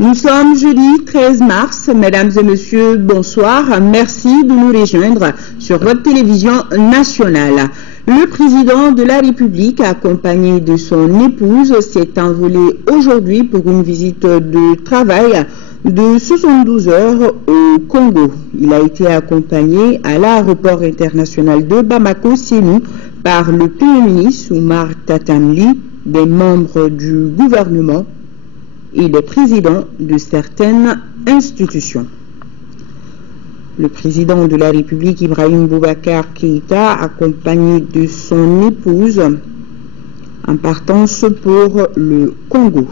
Nous sommes jeudi 13 mars. Mesdames et messieurs, bonsoir. Merci de nous rejoindre sur votre télévision nationale. Le président de la République, accompagné de son épouse, s'est envolé aujourd'hui pour une visite de travail de 72 heures au Congo. Il a été accompagné à l'aéroport international de Bamako-Sénou par le Premier ministre Oumar Tatamli, des membres du gouvernement et des présidents de certaines institutions. Le président de la République, Ibrahim Boubacar Keïta, accompagné de son épouse, en partance pour le Congo.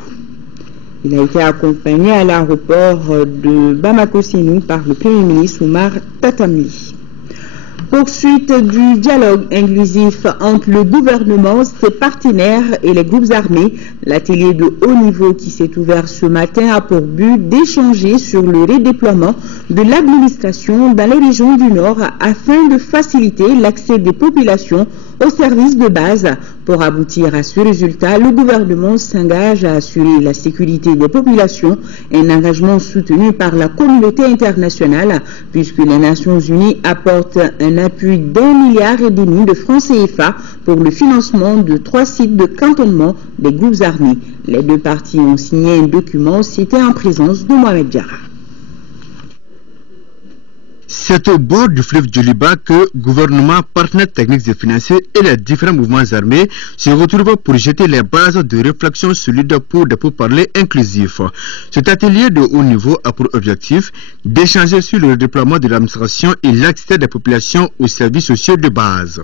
Il a été accompagné à l'aéroport de Bamako-Sénou par le Premier ministre Oumar Tatamli. Poursuite du dialogue inclusif entre le gouvernement, ses partenaires et les groupes armés. L'atelier de haut niveau qui s'est ouvert ce matin a pour but d'échanger sur le redéploiement de l'administration dans les régions du Nord afin de faciliter l'accès des populations aux services de base. Pour aboutir à ce résultat, le gouvernement s'engage à assurer la sécurité des populations, un engagement soutenu par la communauté internationale puisque les Nations Unies apportent un appui d'1,5 milliard de francs CFA pour le financement de 3 sites de cantonnement des groupes armés. Les deux parties ont signé un document, c'était en présence de Mohamed Diarra. C'est au bord du fleuve Djoliba que gouvernement, partenaires techniques et financiers et les différents mouvements armés se retrouvent pour jeter les bases de réflexion solide pour des pourparlers inclusifs. Cet atelier de haut niveau a pour objectif d'échanger sur le redéploiement de l'administration et l'accès des populations aux services sociaux de base.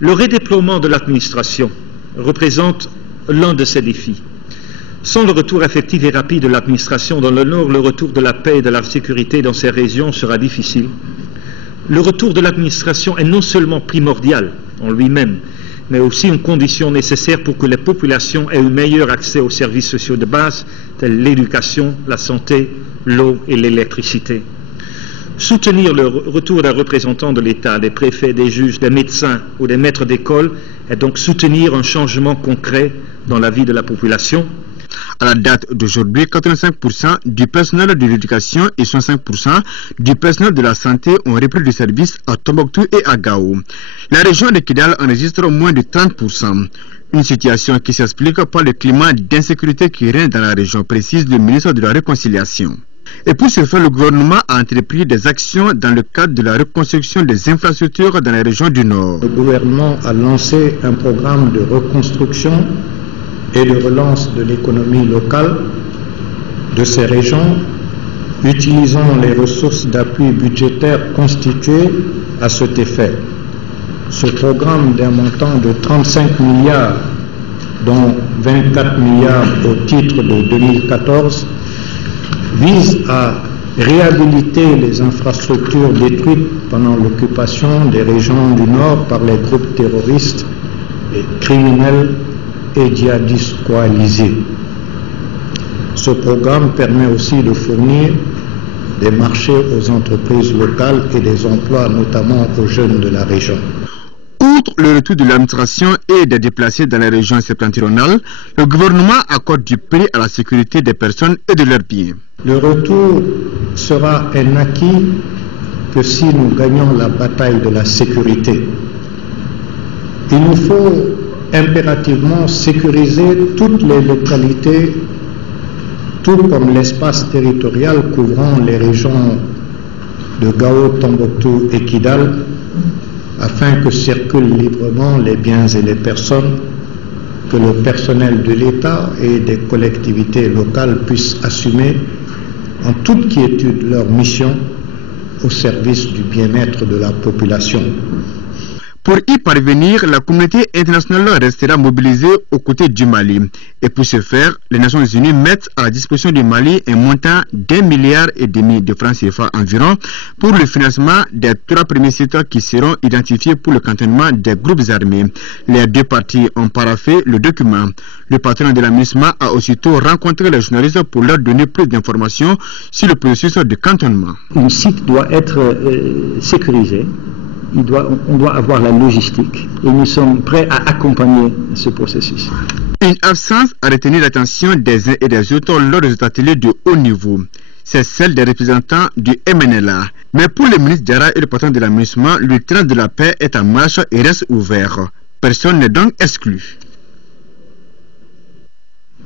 Le redéploiement de l'administration représente l'un de ces défis. Sans le retour effectif et rapide de l'administration dans le Nord, le retour de la paix et de la sécurité dans ces régions sera difficile. Le retour de l'administration est non seulement primordial en lui-même, mais aussi une condition nécessaire pour que les populations aient un meilleur accès aux services sociaux de base, tels l'éducation, la santé, l'eau et l'électricité. Soutenir le retour d'un représentant de l'État, des préfets, des juges, des médecins ou des maîtres d'école est donc soutenir un changement concret dans la vie de la population. À la date d'aujourd'hui, 85% du personnel de l'éducation et 65% du personnel de la santé ont repris du service à Tombouctou et à Gao. La région de Kidal enregistre moins de 30%. Une situation qui s'explique par le climat d'insécurité qui règne dans la région, précise le ministre de la Réconciliation. Et pour ce faire, le gouvernement a entrepris des actions dans le cadre de la reconstruction des infrastructures dans la région du Nord. Le gouvernement a lancé un programme de reconstruction et de relance de l'économie locale de ces régions, utilisant les ressources d'appui budgétaire constituées à cet effet. Ce programme d'un montant de 35 milliards, dont 24 milliards au titre de 2014, vise à réhabiliter les infrastructures détruites pendant l'occupation des régions du Nord par les groupes terroristes et criminels et djihadistes coalisés. Ce programme permet aussi de fournir des marchés aux entreprises locales et des emplois, notamment aux jeunes de la région. Outre le retour de l'administration et des déplacés dans les régions septentrionales, le gouvernement accorde du prix à la sécurité des personnes et de leurs biens. Le retour sera un acquis que si nous gagnons la bataille de la sécurité. Il nous faut impérativement sécuriser toutes les localités, tout comme l'espace territorial couvrant les régions de Gao, Tombouctou et Kidal, afin que circulent librement les biens et les personnes, que le personnel de l'État et des collectivités locales puissent assumer en toute quiétude leur mission au service du bien-être de la population. Pour y parvenir, la communauté internationale restera mobilisée aux côtés du Mali. Et pour ce faire, les Nations Unies mettent à la disposition du Mali un montant d'1,5 milliard de francs CFA environ pour le financement des 3 premiers sites qui seront identifiés pour le cantonnement des groupes armés. Les deux parties ont paraphé le document. Le patron de la MINUSMA a aussitôt rencontré les journalistes pour leur donner plus d'informations sur le processus de cantonnement. Un site doit être sécurisé on doit avoir la logistique. Et nous sommes prêts à accompagner ce processus. Une absence a retenu l'attention des uns et des autres lors des ateliers de haut niveau. C'est celle des représentants du MNLA. Mais pour le ministre Diarra et le patron de l'aménagement, le train de la paix est en marche et reste ouvert. Personne n'est donc exclu.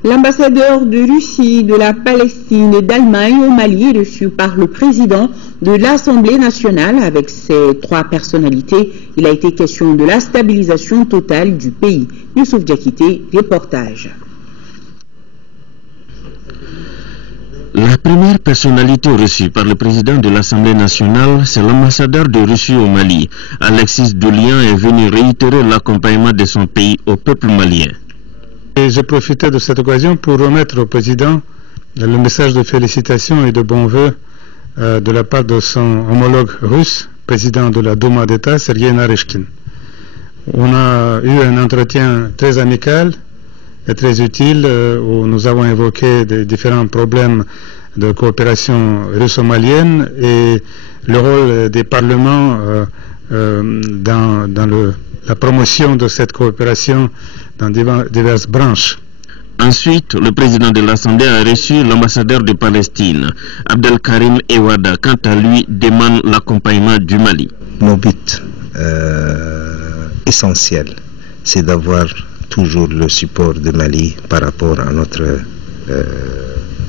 L'ambassadeur de Russie, de la Palestine et d'Allemagne au Mali est reçu par le président de l'Assemblée nationale. Avec ces trois personnalités, il a été question de la stabilisation totale du pays. Youssouf Diakité, reportage. La première personnalité reçue par le président de l'Assemblée nationale, c'est l'ambassadeur de Russie au Mali. Alexis Dolian est venu réitérer l'accompagnement de son pays au peuple malien. Et j'ai profité de cette occasion pour remettre au président le message de félicitations et de bons voeux de la part de son homologue russe, président de la Douma d'État, Sergei Narishkin. On a eu un entretien très amical et très utile où nous avons évoqué des différents problèmes de coopération russo-malienne et le rôle des parlements dans la promotion de cette coopération dans diverses branches. Ensuite, le président de l'Assemblée a reçu l'ambassadeur de Palestine, Abdelkarim Ewada, quant à lui demande l'accompagnement du Mali. Mon but essentiel, c'est d'avoir toujours le support du Mali par rapport à notre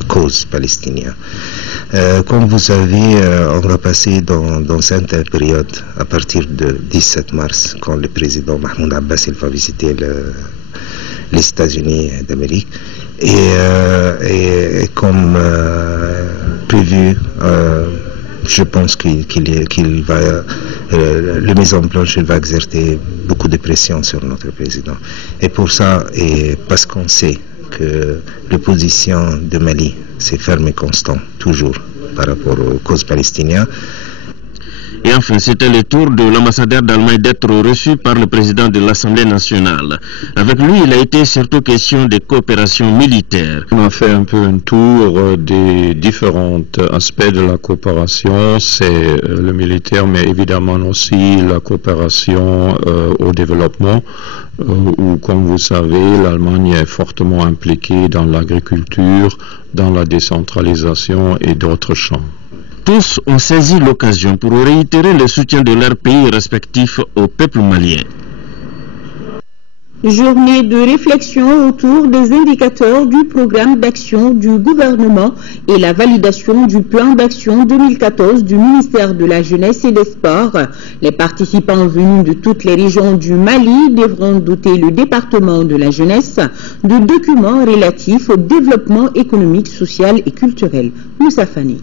cause palestinienne. Comme vous savez, on va passer dans cette période à partir du 17 mars, quand le président Mahmoud Abbas il va visiter les États-Unis d'Amérique. Et comme prévu, je pense qu'il va, le mise en planche va exercer beaucoup de pression sur notre président. Et pour ça, et parce qu'on sait que l'opposition de Mali, c'est ferme et constant, toujours, par rapport aux causes palestiniennes. Et enfin, c'était le tour de l'ambassadeur d'Allemagne d'être reçu par le président de l'Assemblée nationale. Avec lui, il a été surtout question de coopération militaire. On a fait un peu un tour des différents aspects de la coopération. C'est le militaire, mais évidemment aussi la coopération au développement, où, comme vous savez, l'Allemagne est fortement impliquée dans l'agriculture, dans la décentralisation et d'autres champs. Tous ont saisi l'occasion pour réitérer le soutien de leurs pays respectifs au peuple malien. Journée de réflexion autour des indicateurs du programme d'action du gouvernement et la validation du plan d'action 2014 du ministère de la Jeunesse et des Sports. Les participants venus de toutes les régions du Mali devront doter le département de la jeunesse de documents relatifs au développement économique, social et culturel. Moussa Fani.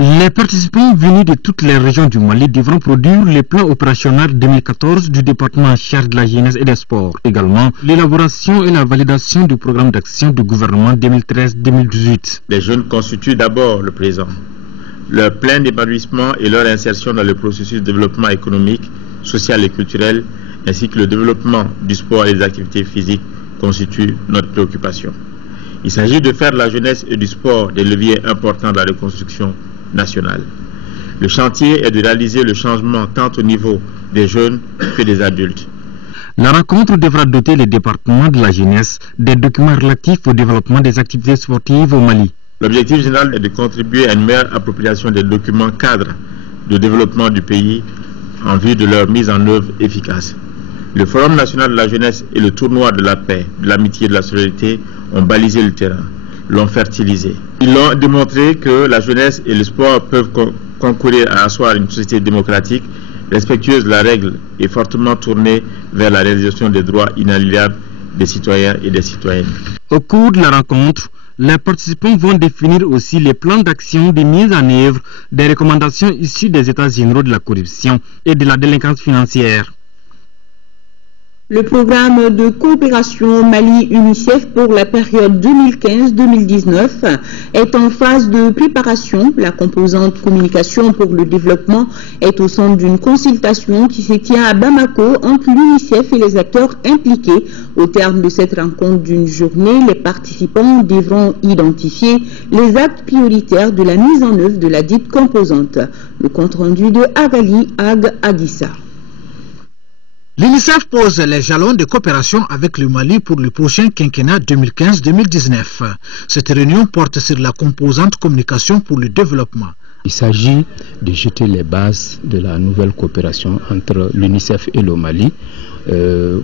Les participants venus de toutes les régions du Mali devront produire le plan opérationnel 2014 du département en charge de la jeunesse et des sports. Également, l'élaboration et la validation du programme d'action du gouvernement 2013-2018. Les jeunes constituent d'abord le présent. Leur plein épanouissement et leur insertion dans le processus de développement économique, social et culturel, ainsi que le développement du sport et des activités physiques constituent notre préoccupation. Il s'agit de faire de la jeunesse et du sport des leviers importants de la reconstruction nationale. Le chantier est de réaliser le changement tant au niveau des jeunes que des adultes. La rencontre devra doter le département de la jeunesse des documents relatifs au développement des activités sportives au Mali. L'objectif général est de contribuer à une meilleure appropriation des documents cadres de développement du pays en vue de leur mise en œuvre efficace. Le Forum national de la jeunesse et le tournoi de la paix, de l'amitié et de la solidarité ont balisé le terrain, l'ont fertilisé. Ils ont démontré que la jeunesse et le sport peuvent concourir à asseoir une société démocratique, respectueuse de la règle et fortement tournée vers la réalisation des droits inaliénables des citoyens et des citoyennes. Au cours de la rencontre, les participants vont définir aussi les plans d'action de mise en œuvre des recommandations issues des états généraux de la corruption et de la délinquance financière. Le programme de coopération Mali-UNICEF pour la période 2015-2019 est en phase de préparation. La composante communication pour le développement est au centre d'une consultation qui se tient à Bamako entre l'UNICEF et les acteurs impliqués. Au terme de cette rencontre d'une journée, les participants devront identifier les actes prioritaires de la mise en œuvre de la dite composante. Le compte-rendu de Agali Ag Adissa. L'UNICEF pose les jalons de coopération avec le Mali pour le prochain quinquennat 2015-2019. Cette réunion porte sur la composante communication pour le développement. Il s'agit de jeter les bases de la nouvelle coopération entre l'UNICEF et le Mali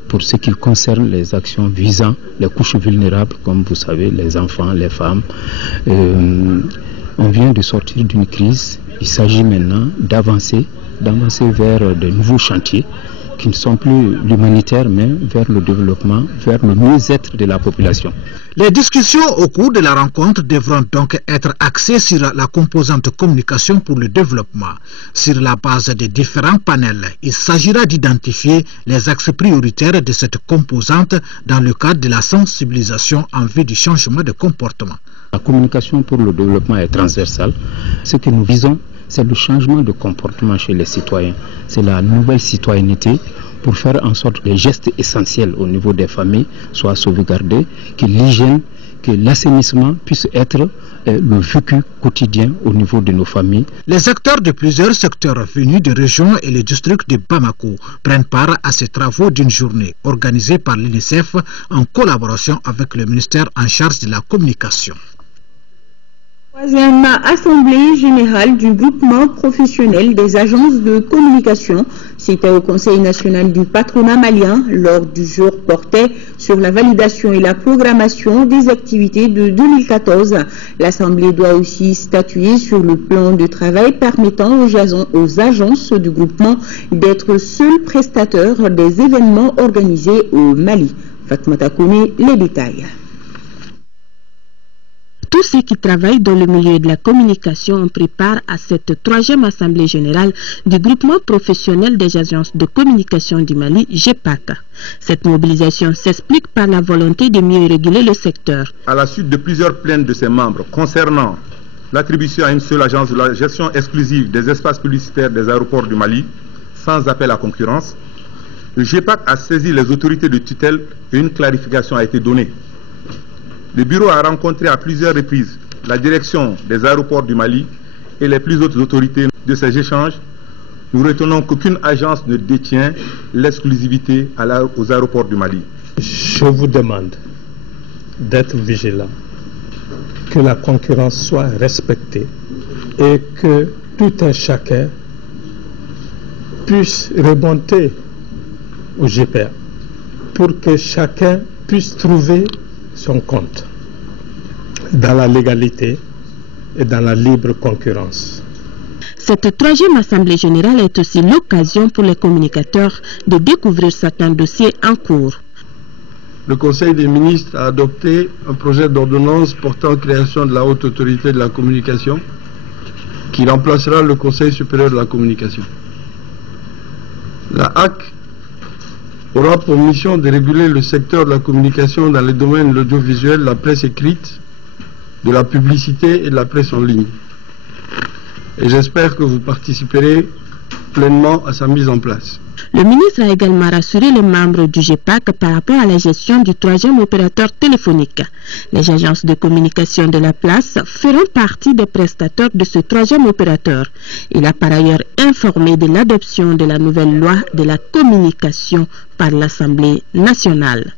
pour ce qui concerne les actions visant les couches vulnérables, comme vous savez, les enfants, les femmes. On vient de sortir d'une crise. Il s'agit maintenant d'avancer vers de nouveaux chantiers qui ne sont plus l'humanitaire, mais vers le développement, vers le mieux-être de la population. Les discussions au cours de la rencontre devront donc être axées sur la composante communication pour le développement. Sur la base des différents panels, il s'agira d'identifier les axes prioritaires de cette composante dans le cadre de la sensibilisation en vue du changement de comportement. La communication pour le développement est transversale. Ce que nous visons, c'est le changement de comportement chez les citoyens. C'est la nouvelle citoyenneté pour faire en sorte que les gestes essentiels au niveau des familles soient sauvegardés, que l'hygiène, que l'assainissement puisse être le vécu quotidien au niveau de nos familles. Les acteurs de plusieurs secteurs venus de régions et les districts de Bamako prennent part à ces travaux d'une journée organisée par l'UNICEF en collaboration avec le ministère en charge de la communication. Troisième assemblée générale du groupement professionnel des agences de communication, c'était au Conseil national du patronat malien. L'ordre du jour portait sur la validation et la programmation des activités de 2014. L'assemblée doit aussi statuer sur le plan de travail permettant aux agences du groupement d'être seuls prestateurs des événements organisés au Mali. Fatmata Kone, les détails. Tous ceux qui travaillent dans le milieu de la communication ont pris part à cette troisième assemblée générale du groupement professionnel des agences de communication du Mali, GEPAC. Cette mobilisation s'explique par la volonté de mieux réguler le secteur. À la suite de plusieurs plaintes de ses membres concernant l'attribution à une seule agence de la gestion exclusive des espaces publicitaires des aéroports du Mali, sans appel à concurrence, le GEPAC a saisi les autorités de tutelle et une clarification a été donnée. Le bureau a rencontré à plusieurs reprises la direction des aéroports du Mali et les plus hautes autorités. De ces échanges, nous retenons qu'aucune agence ne détient l'exclusivité aux aéroports du Mali. Je vous demande d'être vigilant, que la concurrence soit respectée et que tout un chacun puisse remonter au GPA pour que chacun puisse trouver son compte dans la légalité et dans la libre concurrence. Cette troisième assemblée générale est aussi l'occasion pour les communicateurs de découvrir certains dossiers en cours. Le Conseil des ministres a adopté un projet d'ordonnance portant création de la haute autorité de la communication qui remplacera le Conseil supérieur de la communication. La HAC aura pour mission de réguler le secteur de la communication dans les domaines de l'audiovisuel, la presse écrite, de la publicité et de la presse en ligne. Et j'espère que vous participerez pleinement à sa mise en place. Le ministre a également rassuré les membres du GEPAC par rapport à la gestion du troisième opérateur téléphonique. Les agences de communication de la place feront partie des prestateurs de ce troisième opérateur. Il a par ailleurs informé de l'adoption de la nouvelle loi de la communication par l'Assemblée nationale.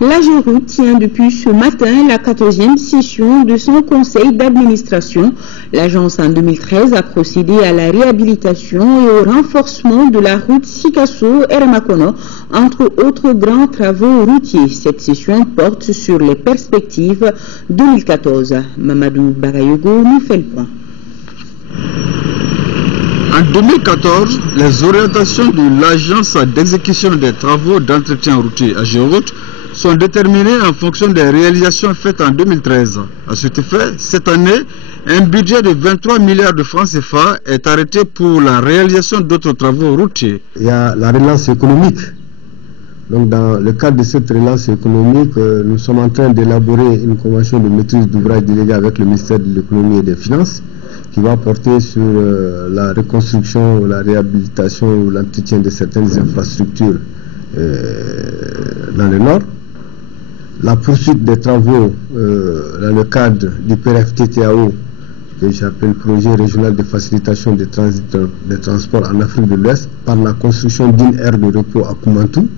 L'AGEROUTE tient depuis ce matin la 14e session de son conseil d'administration. L'agence en 2013 a procédé à la réhabilitation et au renforcement de la route Sikasso-Ermakono, entre autres grands travaux routiers. Cette session porte sur les perspectives 2014. Mamadou Bagayogo nous fait le point. En 2014, les orientations de l'Agence d'exécution des travaux d'entretien routier AGEROUTE sont déterminés en fonction des réalisations faites en 2013. À cet effet, cette année, un budget de 23 milliards de francs CFA est arrêté pour la réalisation d'autres travaux routiers. Il y a la relance économique. Donc dans le cadre de cette relance économique, nous sommes en train d'élaborer une convention de maîtrise d'ouvrage déléguée avec le ministère de l'économie et des finances qui va porter sur la reconstruction, la réhabilitation ou l'entretien de certaines infrastructures dans le nord. La poursuite des travaux dans le cadre du PRFTTAO, que j'appelle Projet régional de facilitation des transports en Afrique de l'Ouest, par la construction d'une aire de repos à Koumantou.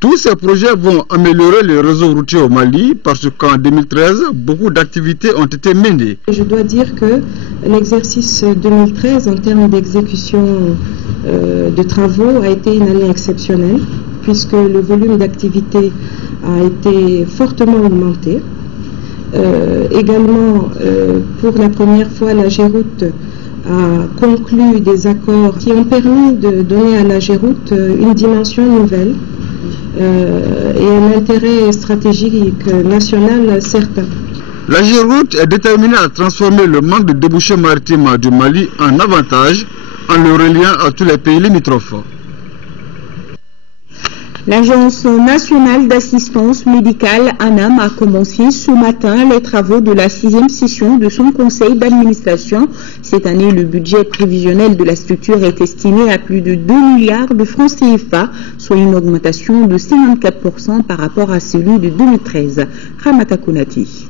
Tous ces projets vont améliorer le réseau routier au Mali parce qu'en 2013, beaucoup d'activités ont été menées. Je dois dire que l'exercice 2013 en termes d'exécution de travaux a été une année exceptionnelle puisque le volume d'activité a été fortement augmenté. Également, pour la première fois, la Géroute a conclu des accords qui ont permis de donner à la Géroute une dimension nouvelle et un intérêt stratégique national certain. La Géroute est déterminée à transformer le manque de débouchés maritimes du Mali en avantage en le reliant à tous les pays limitrophes. L'Agence nationale d'assistance médicale ANAM a commencé ce matin les travaux de la 6e session de son conseil d'administration. Cette année, le budget prévisionnel de la structure est estimé à plus de 2 milliards de francs CFA, soit une augmentation de 54% par rapport à celui de 2013. Ramata Kounati.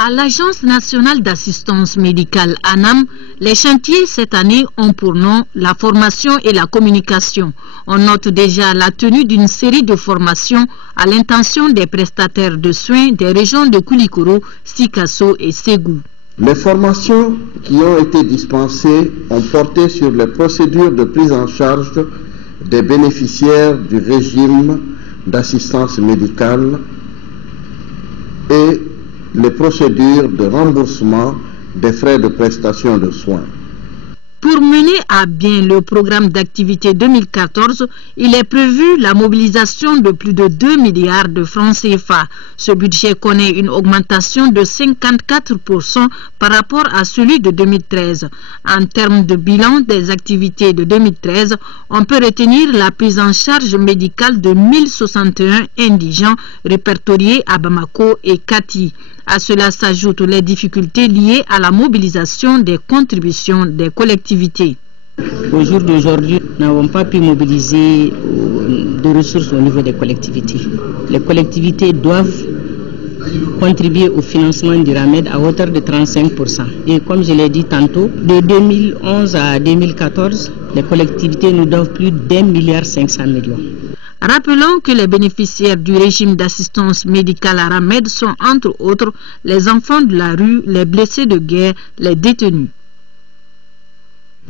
À l'Agence nationale d'assistance médicale ANAM, les chantiers cette année ont pour nom la formation et la communication. On note déjà la tenue d'une série de formations à l'intention des prestataires de soins des régions de Koulikoro, Sikasso et Ségou. Les formations qui ont été dispensées ont porté sur les procédures de prise en charge des bénéficiaires du régime d'assistance médicale et les procédures de remboursement des frais de prestation de soins. Pour mener à bien le programme d'activité 2014, il est prévu la mobilisation de plus de 2 milliards de francs CFA. Ce budget connaît une augmentation de 54% par rapport à celui de 2013. En termes de bilan des activités de 2013, on peut retenir la prise en charge médicale de 1061 indigents répertoriés à Bamako et Kati. À cela s'ajoutent les difficultés liées à la mobilisation des contributions des collectivités. Au jour d'aujourd'hui, nous n'avons pas pu mobiliser de ressources au niveau des collectivités. Les collectivités doivent contribuer au financement du RAMED à hauteur de 35%. Et comme je l'ai dit tantôt, de 2011 à 2014, les collectivités nous doivent plus d'1,5 milliard. Rappelons que les bénéficiaires du régime d'assistance médicale à RAMED sont entre autres les enfants de la rue, les blessés de guerre, les détenus.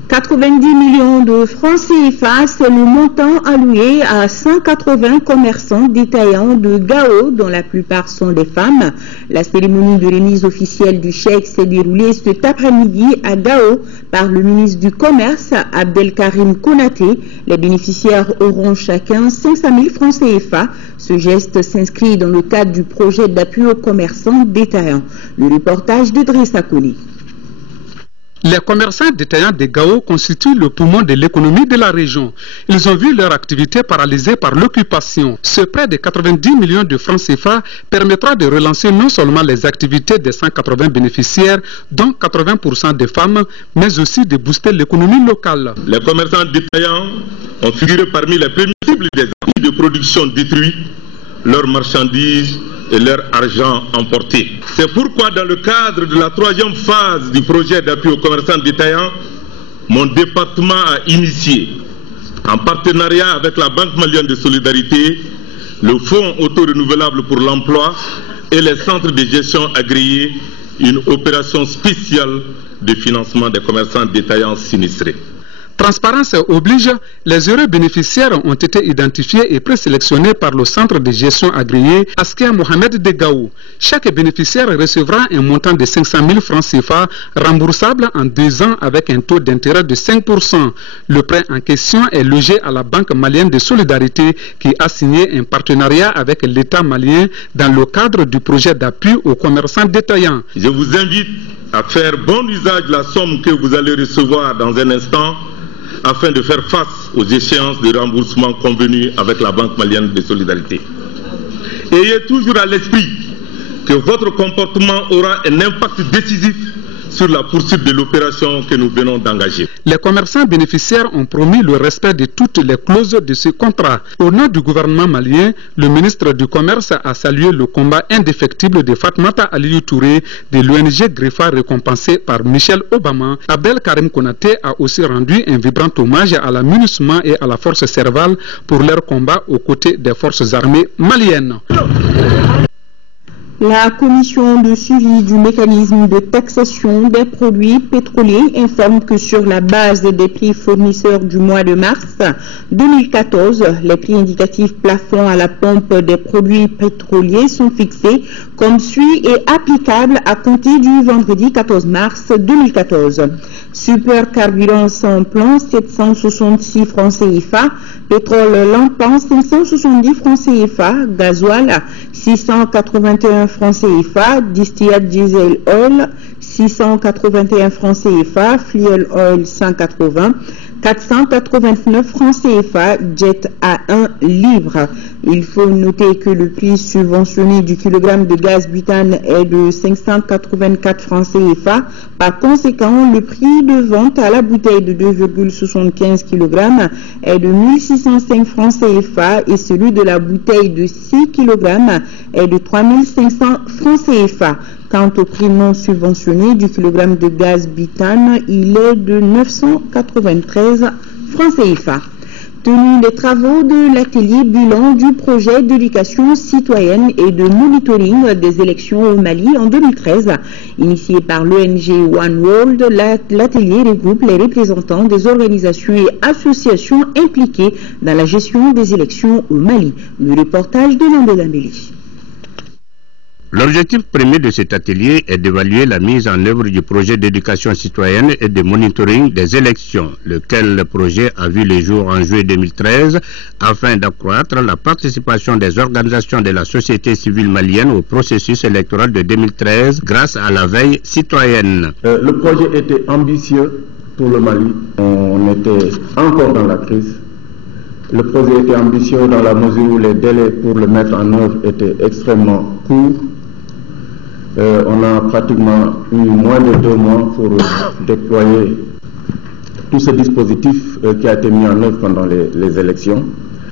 90 millions de francs CFA, c'est le montant alloué à 180 commerçants détaillants de Gao, dont la plupart sont des femmes. La cérémonie de remise officielle du chèque s'est déroulée cet après-midi à Gao par le ministre du Commerce, Abdelkarim Konaté. Les bénéficiaires auront chacun 500 000 francs CFA. Ce geste s'inscrit dans le cadre du projet d'appui aux commerçants détaillants. Le reportage de Drissa Koli. Les commerçants détaillants de Gao constituent le poumon de l'économie de la région. Ils ont vu leur activité paralysée par l'occupation. Ce prêt de 90 millions de francs CFA permettra de relancer non seulement les activités des 180 bénéficiaires, dont 80% des femmes, mais aussi de booster l'économie locale. Les commerçants détaillants ont figuré parmi les premiers cibles des actifs de production détruits, leurs marchandises et leur argent emporté. C'est pourquoi dans le cadre de la 3e phase du projet d'appui aux commerçants détaillants, mon département a initié, en partenariat avec la Banque malienne de solidarité, le Fonds auto-renouvelable pour l'emploi et les centres de gestion agréés, une opération spéciale de financement des commerçants détaillants sinistrés. Transparence oblige, les heureux bénéficiaires ont été identifiés et présélectionnés par le centre de gestion agréé Askia Mohamed de Gaou. Chaque bénéficiaire recevra un montant de 500 000 francs CFA remboursable en 2 ans avec un taux d'intérêt de 5%. Le prêt en question est logé à la Banque malienne de solidarité qui a signé un partenariat avec l'État malien dans le cadre du projet d'appui aux commerçants détaillants. Je vous invite à faire bon usage de la somme que vous allez recevoir dans un instant afin de faire face aux échéances de remboursement convenues avec la Banque malienne de solidarité. Ayez toujours à l'esprit que votre comportement aura un impact décisif sur la poursuite de l'opération que nous venons d'engager. Les commerçants bénéficiaires ont promis le respect de toutes les clauses de ce contrat. Au nom du gouvernement malien, le ministre du Commerce a salué le combat indéfectible de Fatmata Aliou Touré de l'ONG Greffa récompensé par Michel Obama. Abdel Karim Konaté a aussi rendu un vibrant hommage à la MINUSMA et à la force Serval pour leur combat aux côtés des forces armées maliennes. La commission de suivi du mécanisme de taxation des produits pétroliers informe que sur la base des prix fournisseurs du mois de mars 2014, les prix indicatifs plafonds à la pompe des produits pétroliers sont fixés comme suit et applicables à compter du vendredi 14 mars 2014. Super carburant sans plan 766 francs CFA, pétrole lampant 570 francs CFA, gasoil 681 francs CFA, distillate diesel oil 681 francs CFA, fuel oil 180, 489 francs CFA, jet à 1 livre. Il faut noter que le prix subventionné du kilogramme de gaz butane est de 584 francs CFA. Par conséquent, le prix de vente à la bouteille de 2,75 kg est de 1605 francs CFA et celui de la bouteille de 6 kg est de 3500 francs CFA. Quant au prix non subventionné du kilogramme de gaz butane, il est de 993 francs CFA. Tenu des travaux de l'atelier bilan du projet d'éducation citoyenne et de monitoring des élections au Mali en 2013, initié par l'ONG One World, l'atelier regroupe les représentants des organisations et associations impliquées dans la gestion des élections au Mali. Le reportage de Nandé Dambéli. L'objectif premier de cet atelier est d'évaluer la mise en œuvre du projet d'éducation citoyenne et de monitoring des élections, lequel projet a vu le jour en juillet 2013 afin d'accroître la participation des organisations de la société civile malienne au processus électoral de 2013 grâce à la veille citoyenne. Le projet était ambitieux pour le Mali. On était encore dans la crise. Le projet était ambitieux dans la mesure où les délais pour le mettre en œuvre étaient extrêmement courts. On a pratiquement eu moins de 2 mois pour déployer tout ce dispositif qui a été mis en œuvre pendant les élections.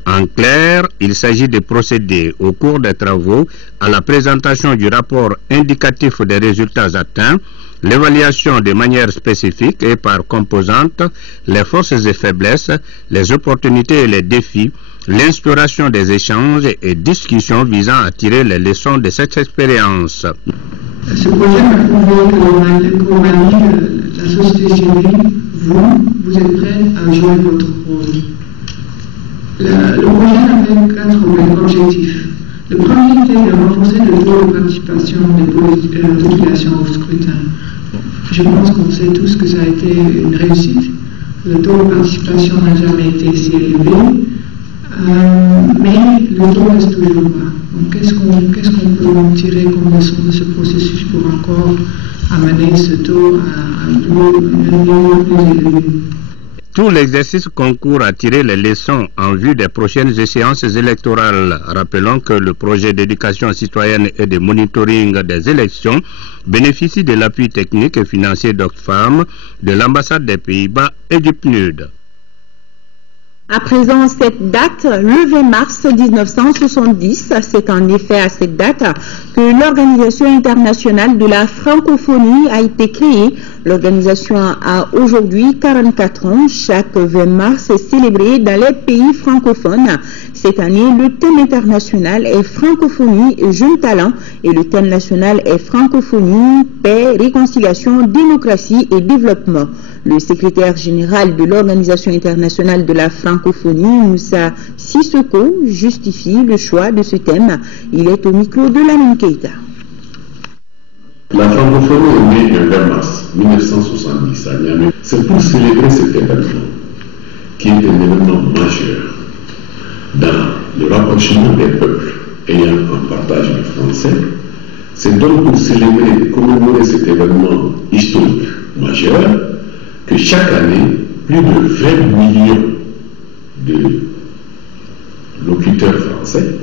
En clair, il s'agit de procéder au cours des travaux à la présentation du rapport indicatif des résultats atteints, l'évaluation de manière spécifique et par composante, les forces et faiblesses, les opportunités et les défis, l'inspiration des échanges et discussions visant à tirer les leçons de cette expérience. Ce projet a prouvé qu'au Mali, la société civile, vous êtes prêts à jouer votre rôle. Le projet avait 4 objectifs. Le premier était de renforcer le taux de participation des populations au scrutin. Je pense qu'on sait tous que ça a été une réussite. Le taux de participation n'a jamais été si élevé, mais le taux reste toujours bas. Donc qu'est-ce qu'on peut tirer comme leçon de ce processus pour encore amener ce taux à un niveau plus élevé? Tout l'exercice concourt à tirer les leçons en vue des prochaines échéances électorales. Rappelons que le projet d'éducation citoyenne et de monitoring des élections bénéficie de l'appui technique et financier d'Oxfam, de l'ambassade des Pays-Bas et du PNUD. À présent, cette date, le 20 mars 1970, c'est en effet à cette date que l'Organisation internationale de la francophonie a été créée. L'organisation a aujourd'hui 44 ans. Chaque 20 mars est célébré dans les pays francophones. Cette année, le thème international est francophonie, jeunes talents, et le thème national est francophonie, paix, réconciliation, démocratie et développement. Le secrétaire général de l'Organisation internationale de la francophonie, Moussa Sissoko, justifie le choix de ce thème. Il est au micro de Lamine Keïta. La francophonie est née le 20 mars 1970 à Niamey. C'est pour célébrer cet événement, qui est un événement majeur dans le rapprochement des peuples ayant un partage du français. C'est donc pour célébrer et commémorer cet événement historique majeur que chaque année, plus de 20 millions de locuteurs français,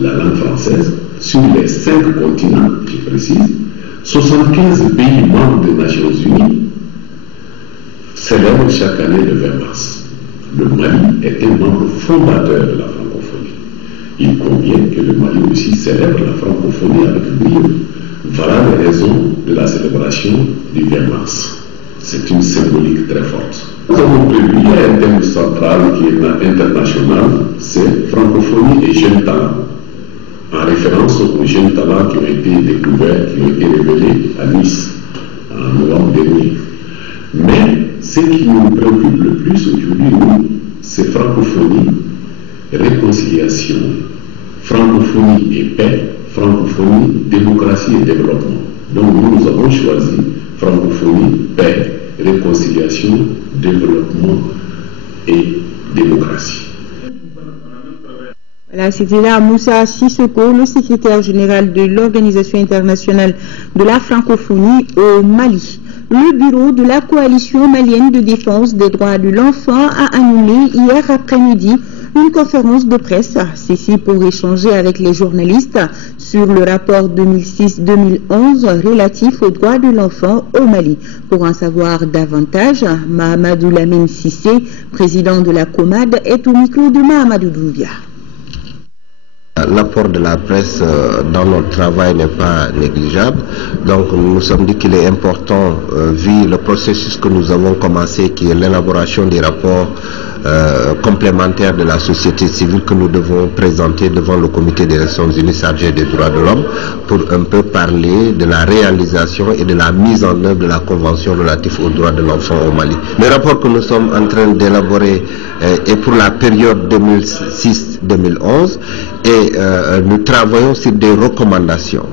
la langue française, sur les 5 continents, je précise, 75 pays membres des Nations Unies célèbrent chaque année le 20 mars. Le Mali est un membre fondateur de la francophonie. Il convient que le Mali aussi célèbre la francophonie avec brio. Voilà les raisons de la célébration du 20 mars. C'est une symbolique très forte. Nous avons prévu, il y a un thème central qui est international, c'est francophonie et jeunes talents, en référence aux jeunes talents qui ont été découverts, qui ont été révélés à Nice en novembre dernier. Mais ce qui nous préoccupe le plus aujourd'hui, nous, c'est francophonie, réconciliation, francophonie et paix, francophonie, démocratie et développement. Donc nous avons choisi francophonie, paix, réconciliation, développement et démocratie. Voilà, c'était là Moussa Sissoko, le secrétaire général de l'Organisation internationale de la francophonie au Mali. Le bureau de la coalition malienne de défense des droits de l'enfant a annulé hier après-midi une conférence de presse, ceci pour échanger avec les journalistes sur le rapport 2006-2011 relatif aux droits de l'enfant au Mali. Pour en savoir davantage, Mahamadou Lamine Sissé, président de la COMAD, est au micro de Mahamadou Doumbia. L'apport de la presse dans notre travail n'est pas négligeable. Donc nous nous sommes dit qu'il est important, vu le processus que nous avons commencé, qui est l'élaboration des rapports complémentaires de la société civile que nous devons présenter devant le comité des Nations Unies chargé des droits de l'homme, pour un peu parler de la réalisation et de la mise en œuvre de la Convention relative aux droits de l'enfant au Mali. Le rapport que nous sommes en train d'élaborer est pour la période 2006-2011 et nous travaillons sur des recommandations.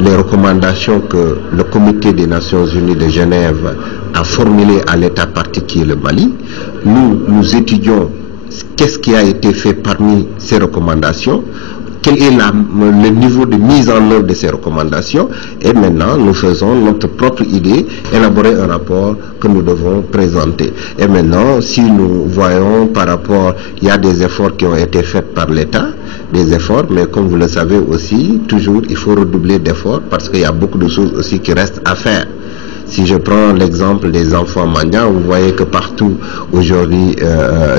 Les recommandations que le comité des Nations Unies de Genève a formulées à l'État partie qui est le Mali. Nous étudions qu'est-ce qui a été fait parmi ces recommandations, quel est le niveau de mise en œuvre de ces recommandations, et maintenant nous faisons notre propre idée, élaborer un rapport que nous devons présenter. Et maintenant, si nous voyons par rapport, il y a des efforts qui ont été faits par l'État, des efforts, mais comme vous le savez aussi, toujours il faut redoubler d'efforts parce qu'il y a beaucoup de choses aussi qui restent à faire. Si je prends l'exemple des enfants mendiants, vous voyez que partout aujourd'hui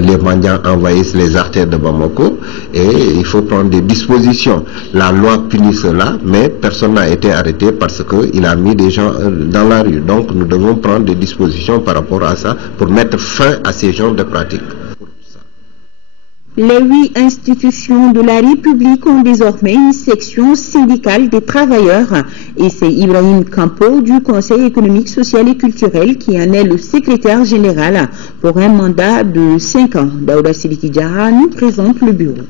les mendiants envahissent les artères de Bamako et il faut prendre des dispositions. La loi punit cela, mais personne n'a été arrêté parce qu'il a mis des gens dans la rue. Donc nous devons prendre des dispositions par rapport à ça pour mettre fin à ces genres de pratiques. Les 8 institutions de la République ont désormais une section syndicale des travailleurs et c'est Ibrahim Campo du Conseil économique, social et culturel qui en est le secrétaire général pour un mandat de 5 ans. Daouda Sidiki Diarra nous présente le bureau.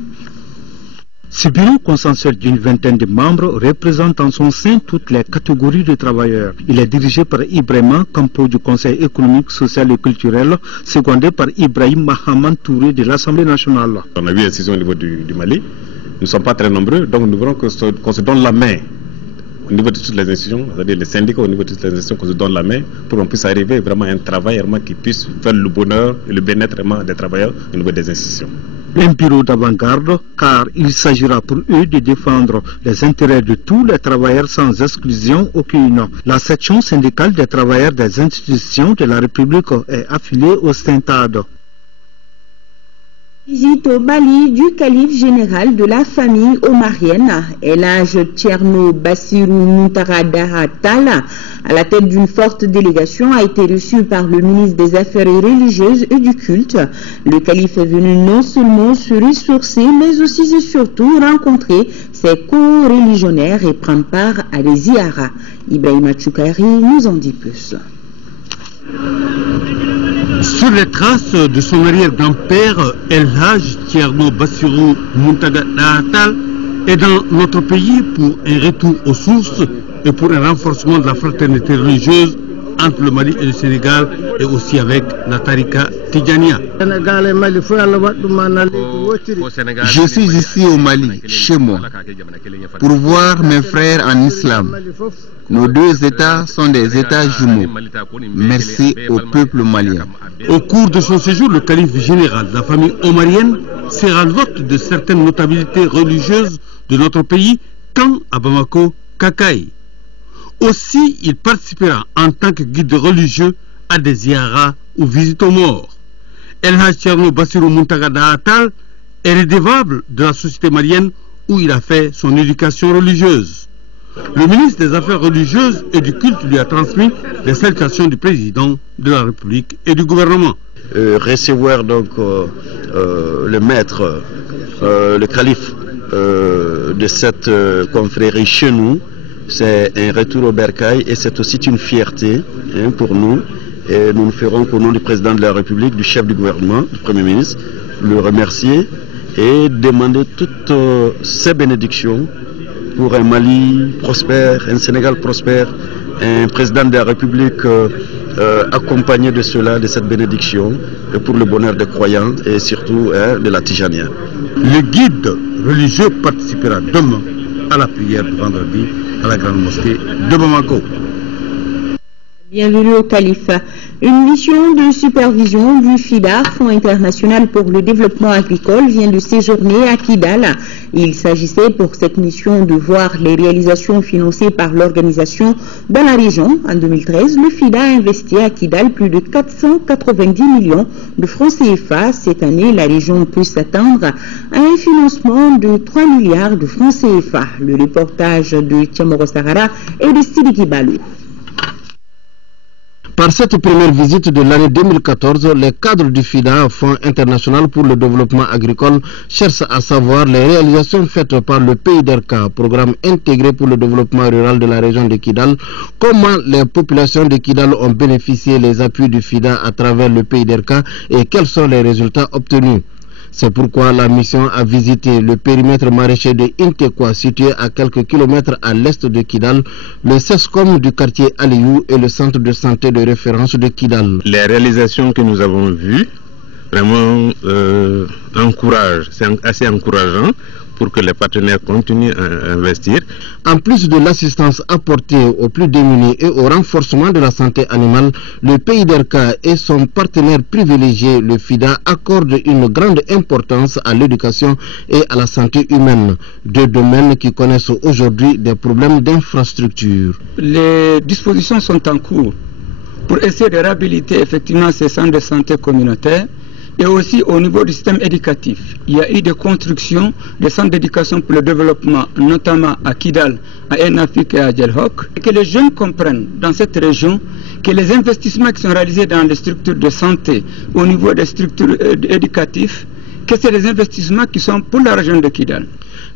Ce bureau consensuel d'une vingtaine de membres représente en son sein toutes les catégories de travailleurs. Il est dirigé par Ibrahim Campo du Conseil économique, social et culturel, secondé par Ibrahim Mahaman Touré de l'Assemblée nationale. On a 8 institutions au niveau du Mali. Nous ne sommes pas très nombreux, donc nous voulons qu'on se donne la main au niveau de toutes les institutions, c'est-à-dire les syndicats au niveau de toutes les institutions, qu'on se donne la main pour qu'on puisse arriver vraiment à un travail vraiment qui puisse faire le bonheur et le bien-être des travailleurs au niveau des institutions. Un bureau d'avant-garde, car il s'agira pour eux de défendre les intérêts de tous les travailleurs sans exclusion aucune. La section syndicale des travailleurs des institutions de la République est affiliée au STINTAD. Visite au Mali du calife général de la famille omarienne, El Hadj Thierno Bassirou Muntara Daha Tall, à la tête d'une forte délégation, a été reçu par le ministre des Affaires religieuses et du culte. Le calife est venu non seulement se ressourcer, mais aussi et surtout rencontrer ses co-religionnaires et prendre part à des ziyaras. Ibrahima Choukari nous en dit plus. Sur les traces de son arrière-grand-père, El Hadj Thierno Bassirou Muntara Daha Tall est dans notre pays pour un retour aux sources et pour un renforcement de la fraternité religieuse entre le Mali et le Sénégal et aussi avec la Tarika Tidjania. Je suis ici au Mali, chez moi, pour voir mes frères en islam. Nos deux États sont des États jumeaux. Merci au peuple malien. Au cours de son séjour, le calife général de la famille omarienne sera l'hôte de certaines notabilités religieuses de notre pays, tant à Bamako qu'à Kaï. Aussi, il participera en tant que guide religieux à des ziyaras ou visites aux morts. El Hadj Thierno Bassirou Muntara Daha Tall est redevable de la société malienne où il a fait son éducation religieuse. Le ministre des Affaires religieuses et du culte lui a transmis les salutations du président de la République et du gouvernement. Recevoir donc le maître, le calife de cette confrérie chez nous, c'est un retour au bercail et c'est aussi une fierté pour nous. Et nous ne ferons qu'au nom du président de la République, du chef du gouvernement, du Premier ministre, le remercier et demander toutes ces bénédictions pour un Mali prospère, un Sénégal prospère, un président de la République accompagné de cela, de cette bénédiction, et pour le bonheur des croyants et surtout de la Tijania. Le guide religieux participera demain à la prière de vendredi à la grande mosquée de Bamako. Bienvenue au calife. Une mission de supervision du FIDA, Fonds international pour le développement agricole, vient de séjourner à Kidal. Il s'agissait pour cette mission de voir les réalisations financées par l'organisation dans la région. En 2013, le FIDA a investi à Kidal plus de 490 millions de francs CFA. Cette année, la région peut s'attendre à un financement de 3 milliards de francs CFA. Le reportage de Tiamoro Sahara et de Sidiki Balou. Par cette première visite de l'année 2014, les cadres du FIDA, Fonds international pour le développement agricole, cherchent à savoir les réalisations faites par le PIDERCA, programme intégré pour le développement rural de la région de Kidal, comment les populations de Kidal ont bénéficié des appuis du FIDA à travers le PIDERCA et quels sont les résultats obtenus. C'est pourquoi la mission a visité le périmètre maraîcher de Intekwa, situé à quelques kilomètres à l'est de Kidal, le CESCOM du quartier Aliou et le centre de santé de référence de Kidal. Les réalisations que nous avons vues, vraiment encouragent, c'est assez encourageant pour que les partenaires continuent à investir. En plus de l'assistance apportée aux plus démunis et au renforcement de la santé animale, le PIDERCA et son partenaire privilégié, le FIDA, accordent une grande importance à l'éducation et à la santé humaine, deux domaines qui connaissent aujourd'hui des problèmes d'infrastructure. Les dispositions sont en cours pour essayer de réhabiliter effectivement ces centres de santé communautaires. Et aussi au niveau du système éducatif, il y a eu des constructions de centres d'éducation pour le développement, notamment à Kidal, à Enafik et à Djelhok, et que les jeunes comprennent dans cette région que les investissements qui sont réalisés dans les structures de santé, au niveau des structures éducatives, que c'est des investissements qui sont pour la région de Kidal.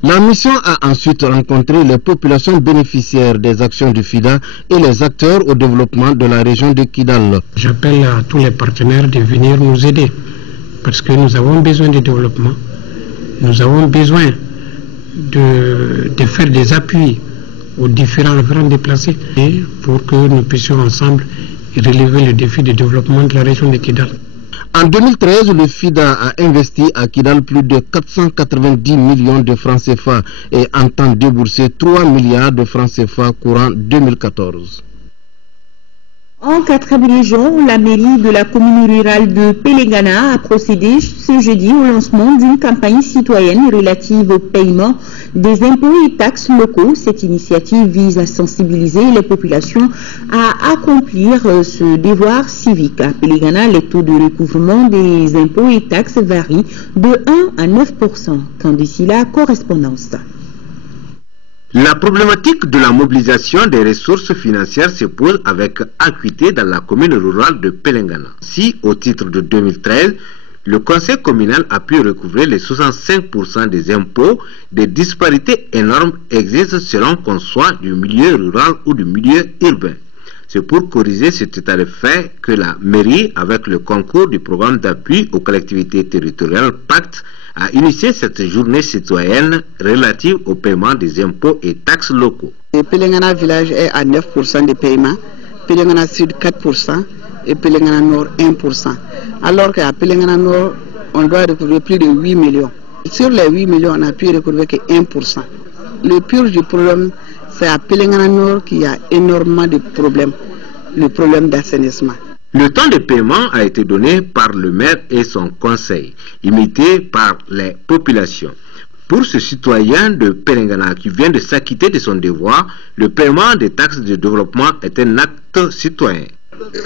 La mission a ensuite rencontré les populations bénéficiaires des actions du FIDA et les acteurs au développement de la région de Kidal. J'appelle à tous les partenaires de venir nous aider. Parce que nous avons besoin de développement, nous avons besoin de faire des appuis aux différents référents déplacés pour que nous puissions ensemble relever le défi de développement de la région de Kidal. En 2013, le FIDA a investi à Kidal plus de 490 millions de francs CFA et entend débourser 3 milliards de francs CFA courant 2014. En 4 régions, la mairie de la commune rurale de Pelengana a procédé ce jeudi au lancement d'une campagne citoyenne relative au paiement des impôts et taxes locaux. Cette initiative vise à sensibiliser les populations à accomplir ce devoir civique. À Pelengana, les taux de recouvrement des impôts et taxes varient de 1 à 9%. D'ici la correspondance. La problématique de la mobilisation des ressources financières se pose avec acuité dans la commune rurale de Pelengana. Si, au titre de 2013, le conseil communal a pu recouvrer les 65% des impôts, des disparités énormes existent selon qu'on soit du milieu rural ou du milieu urbain. C'est pour corriger cet état de fait que la mairie, avec le concours du programme d'appui aux collectivités territoriales PACT, a initié cette journée citoyenne relative au paiement des impôts et taxes locaux. Pelengana village est à 9% de paiement, Pelengana Sud 4% et Pelengana Nord 1%. Alors qu'à Pelengana Nord, on doit recouvrer plus de 8 millions. Sur les 8 millions, on n'a pu recouvrer que 1%. Le pur du problème, c'est à Pelengana Nord qu'il y a énormément de problèmes, le problème d'assainissement. Le temps de paiement a été donné par le maire et son conseil, imité par les populations. Pour ce citoyen de Pelengana qui vient de s'acquitter de son devoir, le paiement des taxes de développement est un acte citoyen.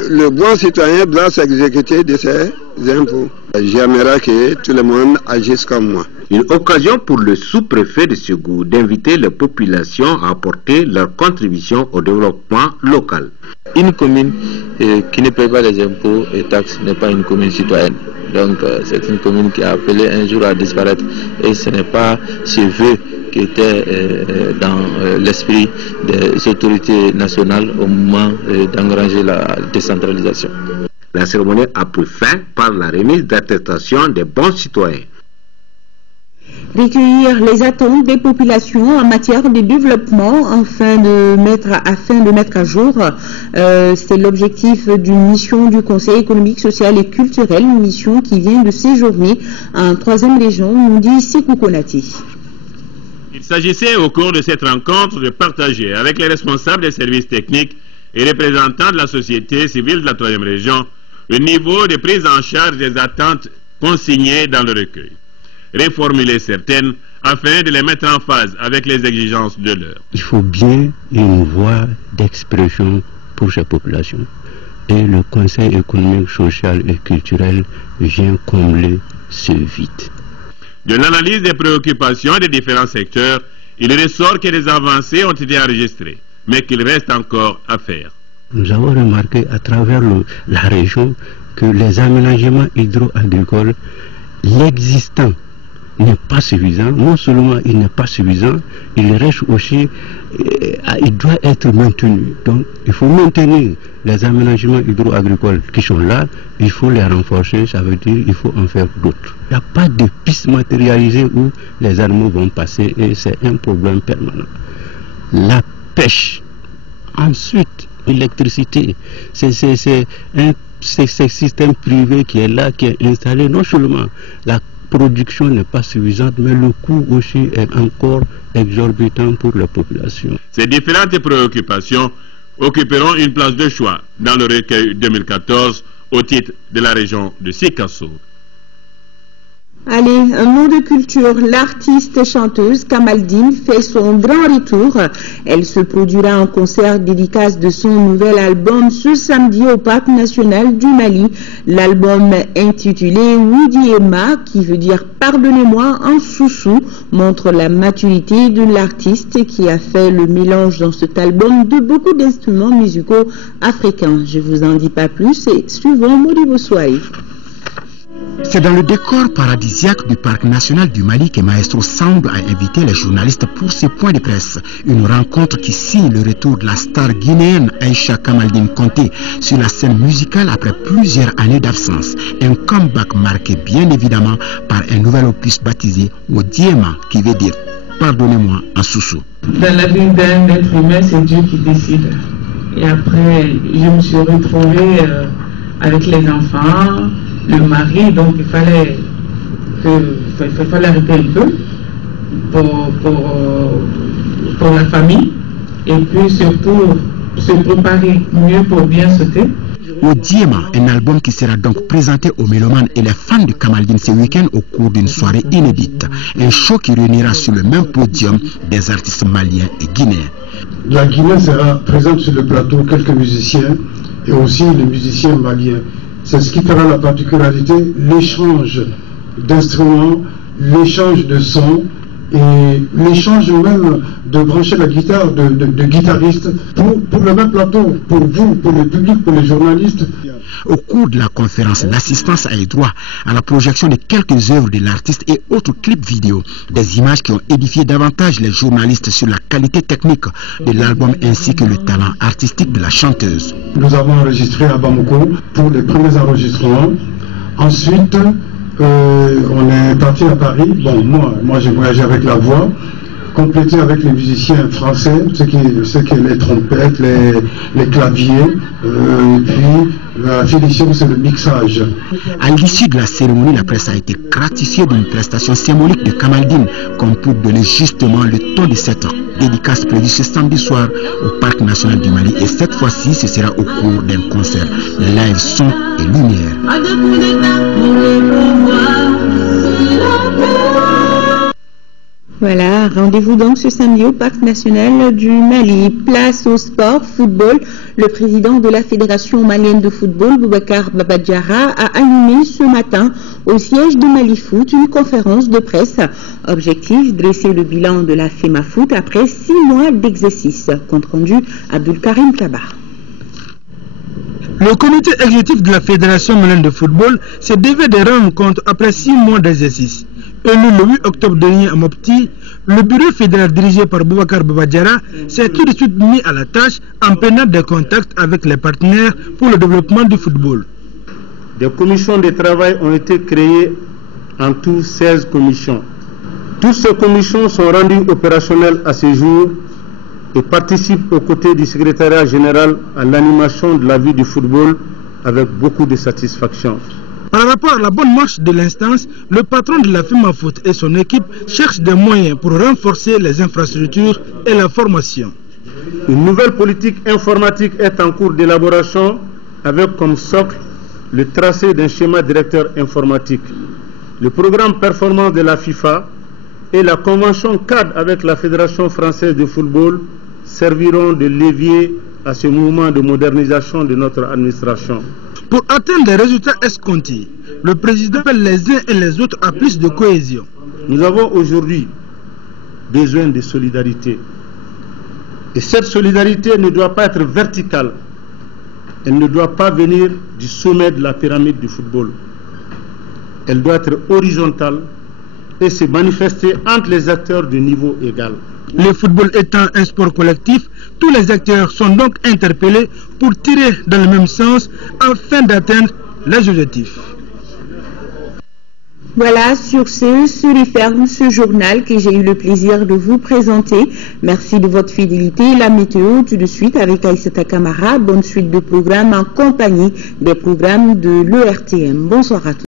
Le bon citoyen doit s'exécuter de ses impôts. J'aimerais que tout le monde agisse comme moi. Une occasion pour le sous-préfet de Ségou d'inviter les populations à apporter leur contribution au développement local. Une commune qui ne paie pas les impôts et taxes n'est pas une commune citoyenne. Donc c'est une commune qui a appelé un jour à disparaître et ce n'est pas ce vœu qui était dans l'esprit des autorités nationales au moment d'engranger la décentralisation. La cérémonie a pris fin par la remise d'attestation des bons citoyens. Recueillir les attentes des populations en matière de développement afin de mettre à jour, c'est l'objectif d'une mission du Conseil économique, social et culturel, une mission qui vient de séjourner en 3e région, nous dit Sekou Konati. Il s'agissait au cours de cette rencontre de partager avec les responsables des services techniques et représentants de la société civile de la 3e région le niveau de prise en charge des attentes consignées dans le recueil. Reformuler certaines afin de les mettre en phase avec les exigences de l'heure. Il faut bien une voie d'expression pour ces populations. Et le Conseil économique, social et culturel vient combler ce vide. De l'analyse des préoccupations des différents secteurs, il ressort que des avancées ont été enregistrées, mais qu'il reste encore à faire. Nous avons remarqué à travers la région que les aménagements hydro-agricoles, l'existant n'est pas suffisant. Non seulement il n'est pas suffisant, il reste aussi, il doit être maintenu. Donc il faut maintenir les aménagements hydro-agricoles qui sont là, il faut les renforcer, ça veut dire il faut en faire d'autres. Il n'y a pas de piste matérialisée où les animaux vont passer et c'est un problème permanent. La pêche, ensuite l'électricité, c'est un système privé qui est là, qui est installé. Non seulement la production n'est pas suffisante, mais le coût aussi est encore exorbitant pour la population. Ces différentes préoccupations occuperont une place de choix dans le recueil 2014 au titre de la région de Sikasso. Allez, un mot de culture. L'artiste chanteuse Kamaldine fait son grand retour. Elle se produira en concert dédicace de son nouvel album ce samedi au Parc national du Mali. L'album intitulé Woudi Emma, qui veut dire pardonnez-moi en soussou, montre la maturité de l'artiste qui a fait le mélange dans cet album de beaucoup d'instruments musicaux africains. Je vous en dis pas plus et suivons Modibo Souaï. C'est dans le décor paradisiaque du Parc national du Mali que Maestro semble a invité les journalistes pour ce point de presse. Une rencontre qui signe le retour de la star guinéenne Aïcha Kamaldine Conté sur la scène musicale après plusieurs années d'absence. Un comeback marqué bien évidemment par un nouvel opus baptisé Wodiema, qui veut dire pardonnez-moi en soussou. Dans la vie d'un être humain, c'est Dieu qui décide. Et après, je me suis retrouvée avec les enfants, le mari, donc il fallait arrêter un peu pour la famille et puis surtout se préparer mieux pour bien sauter. Odiema, un album qui sera donc présenté aux mélomanes et les fans du Kamaldine ce week-end au cours d'une soirée inédite. Un show qui réunira sur le même podium des artistes maliens et guinéens. La Guinée sera présente sur le plateau, quelques musiciens et aussi les musiciens maliens. C'est ce qui fera la particularité, l'échange d'instruments, l'échange de sons et l'échange même de brancher la guitare de guitaristes pour le même plateau, pour vous, pour le public, pour les journalistes. Au cours de la conférence, l'assistance a eu droit à la projection de quelques œuvres de l'artiste et autres clips vidéo, des images qui ont édifié davantage les journalistes sur la qualité technique de l'album ainsi que le talent artistique de la chanteuse. Nous avons enregistré à Bamako pour les premiers enregistrements. Ensuite, on est parti à Paris. Bon, moi j'ai voyagé avec la voix, complété avec les musiciens français, ce qui est les trompettes, les claviers, et puis la finition c'est le mixage. À l'issue de la cérémonie, la presse a été gratifiée d'une prestation symbolique de Kamaldine, comme pour donner justement le ton de cette dédicace prévue ce samedi soir au Parc national du Mali. Et cette fois-ci, ce sera au cours d'un concert live son et lumière. Voilà, rendez-vous donc ce samedi au Parc national du Mali. Place au sport, football. Le président de la Fédération malienne de football, Boubacar Babadjara, a animé ce matin au siège de Mali Foot une conférence de presse. Objectif, dresser le bilan de la FEMA Foot après 6 mois d'exercice. Compte rendu, Abdul Karim Kaba. Le comité exécutif de la Fédération malienne de football se devait de rendre compte après 6 mois d'exercice. Élu le 8 octobre dernier à Mopti, le bureau fédéral dirigé par Boubacar Babadjara s'est tout de suite mis à la tâche en prenant des contacts avec les partenaires pour le développement du football. Des commissions de travail ont été créées, en tout 16 commissions. Toutes ces commissions sont rendues opérationnelles à ce jour et participent aux côtés du secrétariat général à l'animation de la vie du football avec beaucoup de satisfaction. Par rapport à la bonne marche de l'instance, le patron de la FEMA Foot et son équipe cherchent des moyens pour renforcer les infrastructures et la formation. Une nouvelle politique informatique est en cours d'élaboration avec comme socle le tracé d'un schéma directeur informatique. Le programme performance de la FIFA et la convention cadre avec la Fédération française de football serviront de levier à ce mouvement de modernisation de notre administration. Pour atteindre les résultats escomptés, le président appelle les uns et les autres à plus de cohésion. Nous avons aujourd'hui besoin de solidarité. Et cette solidarité ne doit pas être verticale. Elle ne doit pas venir du sommet de la pyramide du football. Elle doit être horizontale et se manifester entre les acteurs de niveau égal. Le football étant un sport collectif, tous les acteurs sont donc interpellés pour tirer dans le même sens afin d'atteindre les objectifs. Voilà, sur ce se referme ce journal que j'ai eu le plaisir de vous présenter. Merci de votre fidélité. La météo tout de suite avec Aïssata Kamara. Bonne suite de programmes en compagnie des programmes de l'ERTM. Bonsoir à tous.